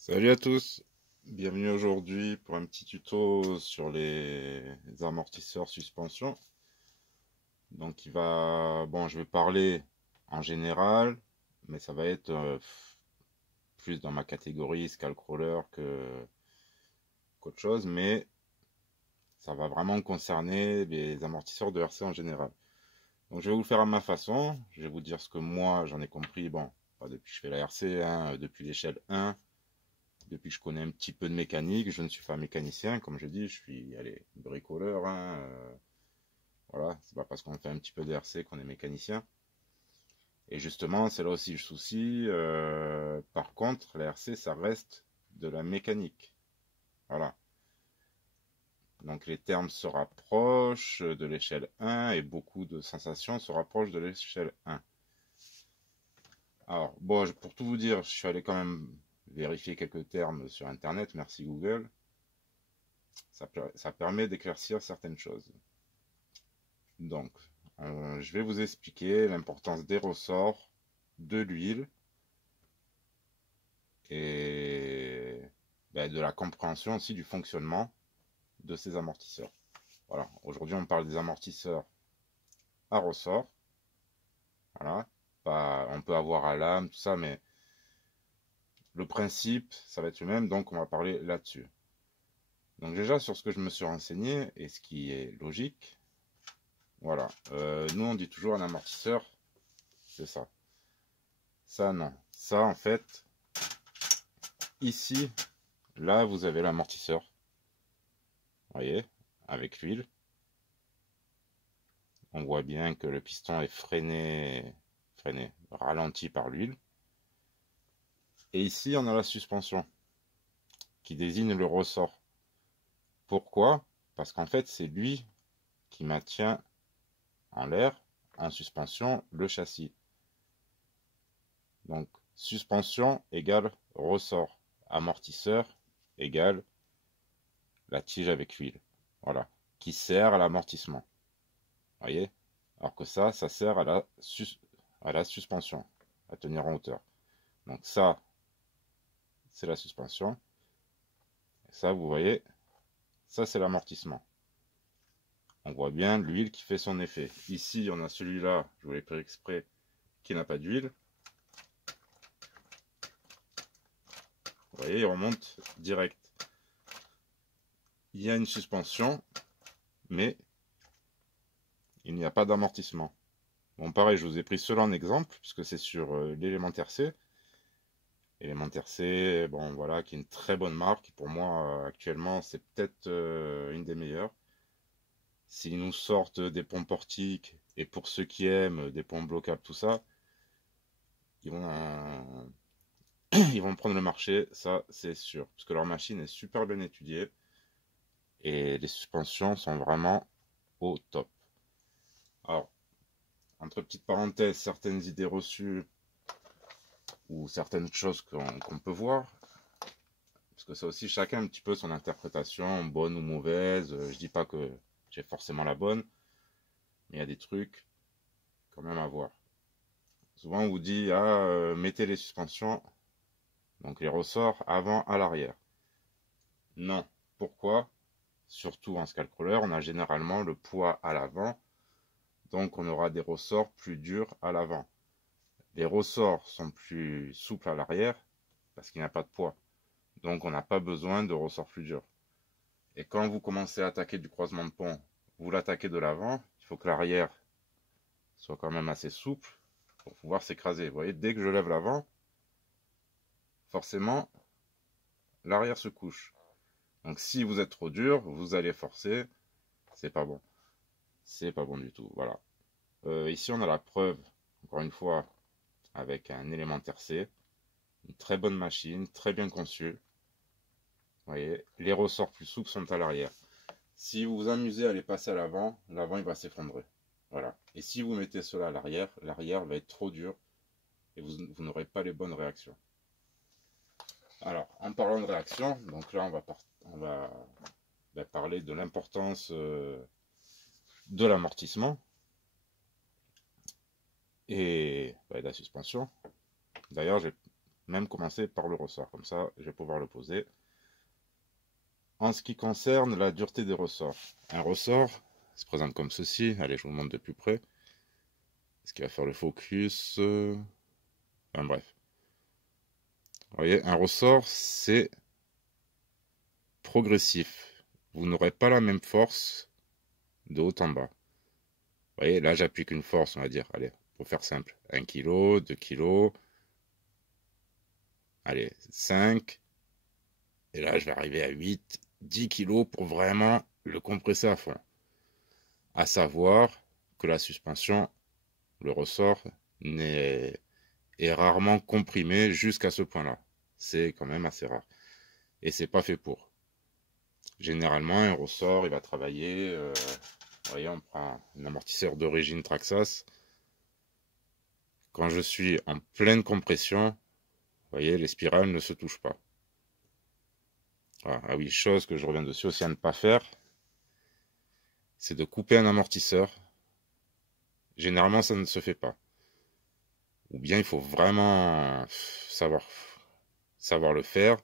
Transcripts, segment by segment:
Salut à tous, bienvenue aujourd'hui pour un petit tuto sur les amortisseurs suspension. Donc je vais parler en général, mais ça va être plus dans ma catégorie Skullcrawler qu'autre chose, mais ça va vraiment concerner les amortisseurs de RC en général. Donc je vais vous le faire à ma façon, je vais vous dire ce que moi j'en ai compris, bon, pas depuis que je fais la RC, hein, depuis l'échelle 1. Depuis que je connais un petit peu de mécanique, je ne suis pas mécanicien, comme je dis, je suis bricoleur. Hein, voilà, c'est pas parce qu'on fait un petit peu de RC qu'on est mécanicien. Et justement, c'est là aussi le souci. Par contre, la RC, ça reste de la mécanique. Voilà. Donc les termes se rapprochent de l'échelle 1 et beaucoup de sensations se rapprochent de l'échelle 1. Alors, bon, pour tout vous dire, je suis allé quand même vérifier quelques termes sur Internet, merci Google. Ça permet d'éclaircir certaines choses. Donc, je vais vous expliquer l'importance des ressorts, de l'huile et de la compréhension aussi du fonctionnement de ces amortisseurs. Voilà, aujourd'hui on parle des amortisseurs à ressort. Voilà, on peut avoir à lame, tout ça, mais le principe, ça va être le même, donc on va parler là-dessus. Donc déjà, sur ce que je me suis renseigné, et ce qui est logique, voilà, nous on dit toujours un amortisseur, c'est ça. Ça, non. Ça, en fait, ici, là, vous avez l'amortisseur. Vous voyez, avec l'huile. On voit bien que le piston est ralenti par l'huile. Et ici, on a la suspension qui désigne le ressort. Pourquoi? Parce qu'en fait, c'est lui qui maintient en l'air, en suspension, le châssis. Donc, suspension égale ressort. Amortisseur égale la tige avec l'huile. Voilà. Qui sert à l'amortissement. Vous voyez? Alors que ça sert à la suspension, à tenir en hauteur. Donc ça, c'est la suspension. Et ça, vous voyez, ça c'est l'amortissement. On voit bien l'huile qui fait son effet. Ici, on a celui-là, je vous l'ai pris exprès, qui n'a pas d'huile. Vous voyez, il remonte direct. Il y a une suspension, mais il n'y a pas d'amortissement. Bon, pareil, je vous ai pris cela en exemple, puisque c'est sur l'élémentaire C. Élémentaire C, bon voilà, qui est une très bonne marque. Pour moi, actuellement, c'est peut-être une des meilleures. S'ils nous sortent des ponts portiques, et pour ceux qui aiment des ponts bloquables, tout ça, ils vont, ils vont prendre le marché, ça c'est sûr. Parce que leur machine est super bien étudiée, et les suspensions sont vraiment au top. Alors, entre petites parenthèses, certaines idées reçues, ou certaines choses qu'on peut voir, parce que ça aussi, chacun a un petit peu son interprétation, bonne ou mauvaise. Je dis pas que j'ai forcément la bonne, mais il y a des trucs quand même à voir. Souvent, on vous dit, mettez les suspensions, donc les ressorts, avant à l'arrière. Non. Pourquoi? Surtout en Skullcrawler, on a généralement le poids à l'avant, donc on aura des ressorts plus durs à l'avant. Les ressorts sont plus souples à l'arrière, parce qu'il n'y a pas de poids. Donc on n'a pas besoin de ressorts plus durs. Et quand vous commencez à attaquer du croisement de pont, vous l'attaquez de l'avant, il faut que l'arrière soit quand même assez souple pour pouvoir s'écraser. Vous voyez, dès que je lève l'avant, forcément, l'arrière se couche. Donc si vous êtes trop dur, vous allez forcer, c'est pas bon. C'est pas bon du tout, voilà. Ici, on a la preuve, encore une fois, avec un élémentaire C. Une très bonne machine, très bien conçue. Vous voyez, les ressorts plus souples sont à l'arrière. Si vous vous amusez à les passer à l'avant, l'avant il va s'effondrer. Voilà. Et si vous mettez cela à l'arrière, l'arrière va être trop dur et vous n'aurez pas les bonnes réactions. Alors, en parlant de réaction, donc là on va parler de l'importance de l'amortissement et de la suspension. D'ailleurs, même commencer par le ressort. Comme ça, je vais pouvoir le poser. En ce qui concerne la dureté des ressorts, un ressort se présente comme ceci. Allez, je vous montre de plus près. Ce qui va faire le focus. Enfin, bref. Vous voyez, un ressort, c'est progressif. Vous n'aurez pas la même force de haut en bas. Vous voyez, là, j'applique une force, on va dire. Allez, pour faire simple. 1 kg, 2 kg. Allez, 5. Et là, je vais arriver à 8, 10 kg pour vraiment le compresser à fond. À savoir que la suspension, le ressort, est rarement comprimé jusqu'à ce point-là. C'est quand même assez rare. Et c'est pas fait pour. Généralement, un ressort, il va travailler. Vous voyez, on prend un amortisseur d'origine Traxxas. Quand je suis en pleine compression, vous voyez, les spirales ne se touchent pas. Voilà. Ah oui, chose que je reviens dessus aussi à ne pas faire, c'est de couper un amortisseur. Généralement, ça ne se fait pas. Ou bien il faut vraiment savoir le faire.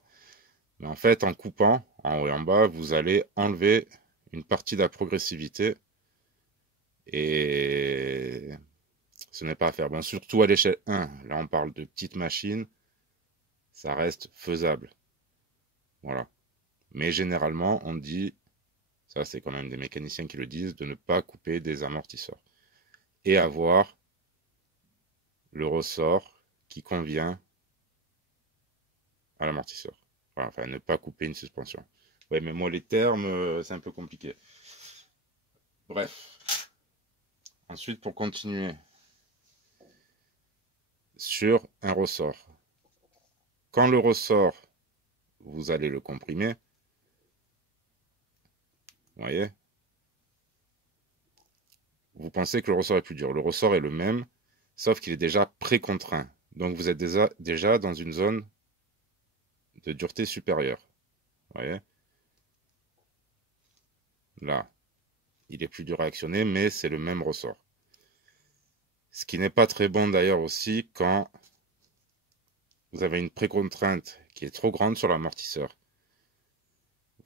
Mais en fait, en coupant, en haut et en bas, vous allez enlever une partie de la progressivité. Et ce n'est pas à faire. Bon, surtout à l'échelle 1. Là, on parle de petites machines. Ça reste faisable. Voilà. Mais généralement, on dit, ça c'est quand même des mécaniciens qui le disent, de ne pas couper des amortisseurs. Et avoir le ressort qui convient à l'amortisseur. Voilà, enfin, ne pas couper une suspension. Ouais, mais moi, les termes, c'est un peu compliqué. Bref. Ensuite, pour continuer, sur un ressort. Quand le ressort, vous allez le comprimer, vous voyez, vous pensez que le ressort est plus dur. Le ressort est le même, sauf qu'il est déjà pré-contraint. Donc, vous êtes déjà dans une zone de dureté supérieure. Vous voyez, là, il est plus dur à actionner, mais c'est le même ressort. Ce qui n'est pas très bon d'ailleurs aussi quand vous avez une précontrainte qui est trop grande sur l'amortisseur.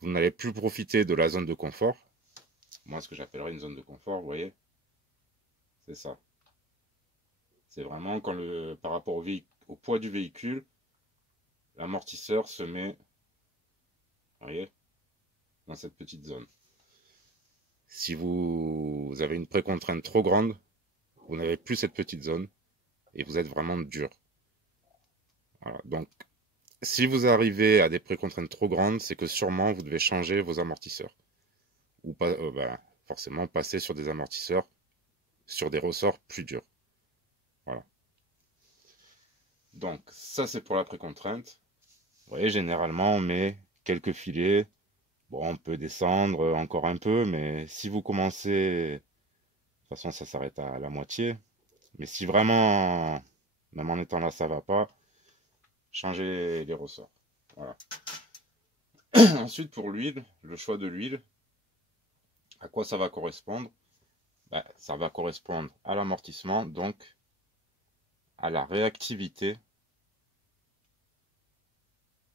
Vous n'allez plus profiter de la zone de confort. Moi, ce que j'appellerais une zone de confort, vous voyez, c'est ça. C'est vraiment quand par rapport au poids du véhicule, l'amortisseur se met, vous voyez, dans cette petite zone. Si vous avez une précontrainte trop grande, vous n'avez plus cette petite zone et vous êtes vraiment dur. Voilà. Donc, si vous arrivez à des précontraintes trop grandes, c'est que sûrement vous devez changer vos amortisseurs. Ou pas, forcément passer sur des amortisseurs, sur des ressorts plus durs. Voilà. Donc, ça c'est pour la précontrainte. Vous voyez, généralement on met quelques filets. Bon, on peut descendre encore un peu, mais si vous commencez, de toute façon ça s'arrête à la moitié. Mais si vraiment, même en étant là, ça va pas, changez les ressorts. Voilà. Ensuite, pour l'huile, le choix de l'huile, à quoi ça va correspondre? Ben, ça va correspondre à l'amortissement, donc à la réactivité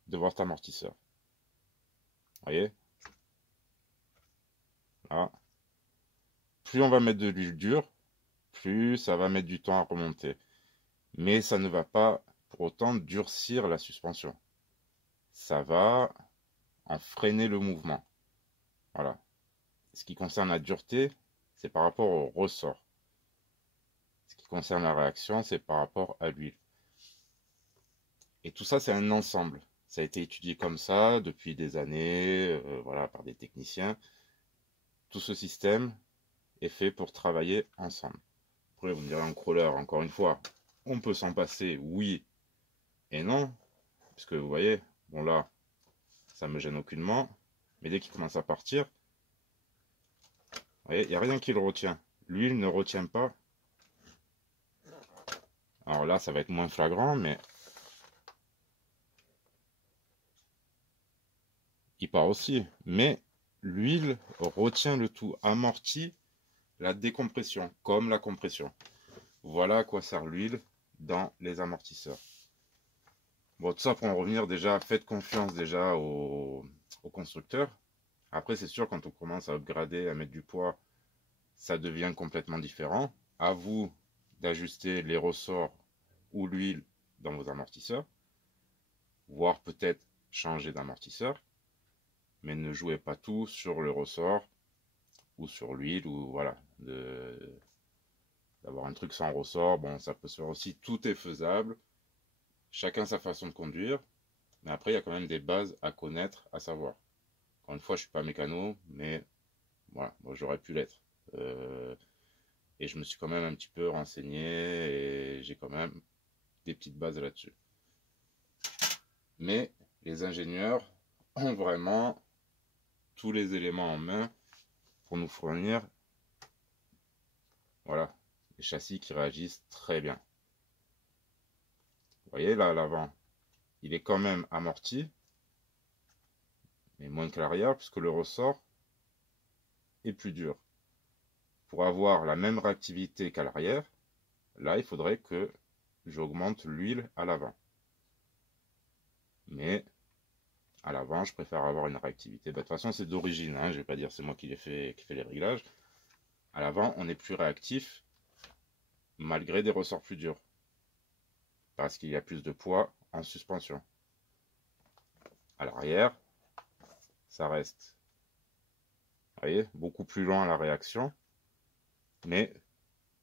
de votre amortisseur. Vous voyez? Là. Plus on va mettre de l'huile dure, plus ça va mettre du temps à remonter. Mais ça ne va pas pour autant durcir la suspension. Ça va en freiner le mouvement. Voilà. Ce qui concerne la dureté, c'est par rapport au ressort. Ce qui concerne la réaction, c'est par rapport à l'huile. Et tout ça, c'est un ensemble. Ça a été étudié comme ça depuis des années, voilà, par des techniciens. Tout ce système est fait pour travailler ensemble. Après, vous me direz en crawler, encore une fois, on peut s'en passer, oui et non. Puisque vous voyez, bon là, ça me gêne aucunement. Mais dès qu'il commence à partir, vous voyez, il n'y a rien qui le retient. L'huile ne retient pas. Alors là, ça va être moins flagrant, mais il part aussi. Mais l'huile retient le tout, amortit la décompression, comme la compression. Voilà à quoi sert l'huile dans les amortisseurs. Bon, tout ça pour en revenir, déjà, faites confiance déjà au constructeur. Après, c'est sûr, quand on commence à upgrader, à mettre du poids, ça devient complètement différent. À vous d'ajuster les ressorts ou l'huile dans vos amortisseurs, voire peut-être changer d'amortisseur, mais ne jouez pas tout sur le ressort ou sur l'huile, ou voilà, d'avoir un truc sans ressort. Bon, ça peut se faire aussi, tout est faisable, chacun sa façon de conduire, mais après, il y a quand même des bases à connaître, à savoir. Encore une fois, je suis pas mécano, mais voilà, moi j'aurais pu l'être. Et je me suis quand même un petit peu renseigné et j'ai quand même des petites bases là-dessus. Mais les ingénieurs ont vraiment tous les éléments en main pour nous fournir, voilà, des châssis qui réagissent très bien. Vous voyez là, à l'avant, il est quand même amorti, mais moins que l'arrière, puisque le ressort est plus dur. Pour avoir la même réactivité qu'à l'arrière, là, il faudrait que j'augmente l'huile à l'avant. Mais à l'avant, je préfère avoir une réactivité. Bah, de toute façon, c'est d'origine, hein, je ne vais pas dire c'est moi qui fais les réglages. À l'avant, on est plus réactif, malgré des ressorts plus durs, parce qu'il y a plus de poids en suspension. À l'arrière, ça reste, vous voyez, beaucoup plus lent à la réaction, mais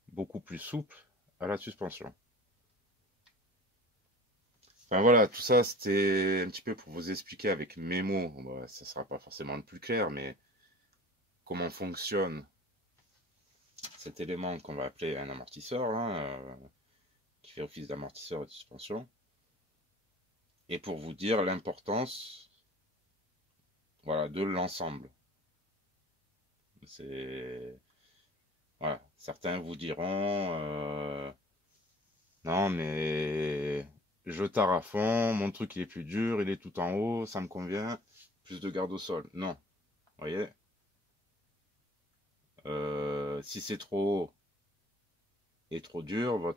beaucoup plus souple à la suspension. Enfin voilà, tout ça c'était un petit peu pour vous expliquer avec mes mots. Bon, ça sera pas forcément le plus clair, mais comment fonctionne cet élément qu'on va appeler un amortisseur, hein, qui fait office d'amortisseur de suspension. Et pour vous dire l'importance, voilà, de l'ensemble. C'est, voilà, certains vous diront non mais je tare à fond, mon truc il est plus dur, il est tout en haut, ça me convient, plus de garde au sol. Non, vous voyez, si c'est trop haut et trop dur,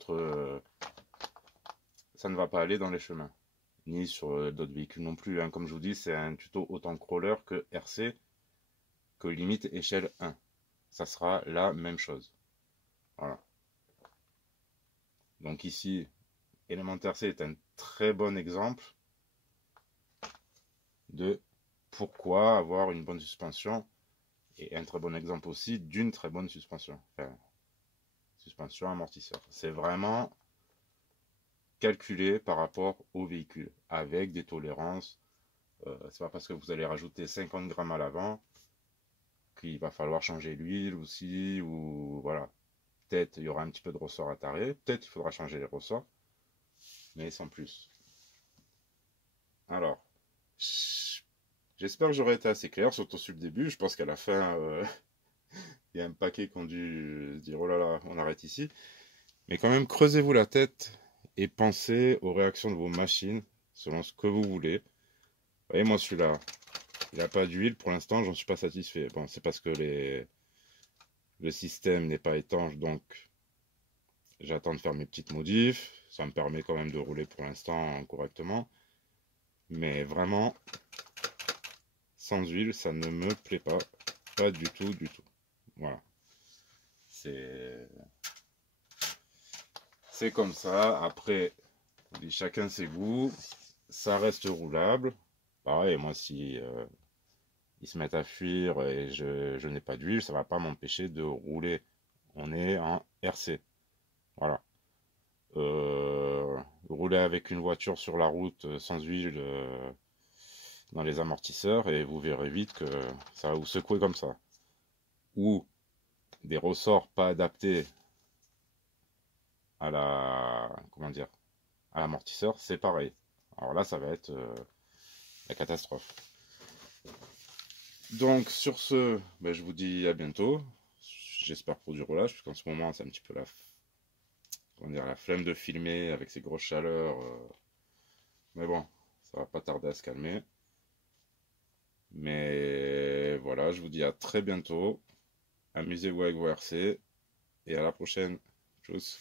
ça ne va pas aller dans les chemins, ni sur d'autres véhicules non plus, hein. Comme je vous dis, c'est un tuto autant crawler que RC, que limite échelle 1. Ça sera la même chose. Voilà. Donc ici, Élémentaire C est un très bon exemple de pourquoi avoir une bonne suspension, et un très bon exemple aussi d'une très bonne suspension. Enfin, suspension amortisseur. C'est vraiment calculé par rapport au véhicule, avec des tolérances. C'est pas parce que vous allez rajouter 50 grammes à l'avant qu'il va falloir changer l'huile aussi, ou voilà. Peut-être il y aura un petit peu de ressort à tarer, peut-être il faudra changer les ressorts, mais sans plus. Alors, j'espère que j'aurai été assez clair, surtout sur le début. Je pense qu'à la fin, il y a un paquet qui ont dû dire oh là là, on arrête ici. Mais quand même, creusez-vous la tête et pensez aux réactions de vos machines selon ce que vous voulez. Vous voyez, moi celui-là, il n'a pas d'huile pour l'instant, j'en suis pas satisfait. Bon, c'est parce que le système n'est pas étanche, donc j'attends de faire mes petites modifs. Ça me permet quand même de rouler pour l'instant correctement. Mais vraiment, sans huile, ça ne me plaît pas. Pas du tout, du tout. Voilà. C'est comme ça. Après, chacun ses goûts. Ça reste roulable. Pareil, moi, si ils se mettent à fuir et je n'ai pas d'huile, ça ne va pas m'empêcher de rouler. On est en RC. Voilà. Rouler avec une voiture sur la route sans huile dans les amortisseurs et vous verrez vite que ça va vous secouer comme ça. Ou des ressorts pas adaptés à comment dire, à l'amortisseur, c'est pareil. Alors là, ça va être la catastrophe. Donc sur ce, ben, je vous dis à bientôt. J'espère pour du roulage, parce qu'en ce moment, c'est un petit peu la flemme de filmer avec ces grosses chaleurs. Mais bon, ça va pas tarder à se calmer. Mais voilà, je vous dis à très bientôt. Amusez-vous avec vos RC et à la prochaine. Tchuss.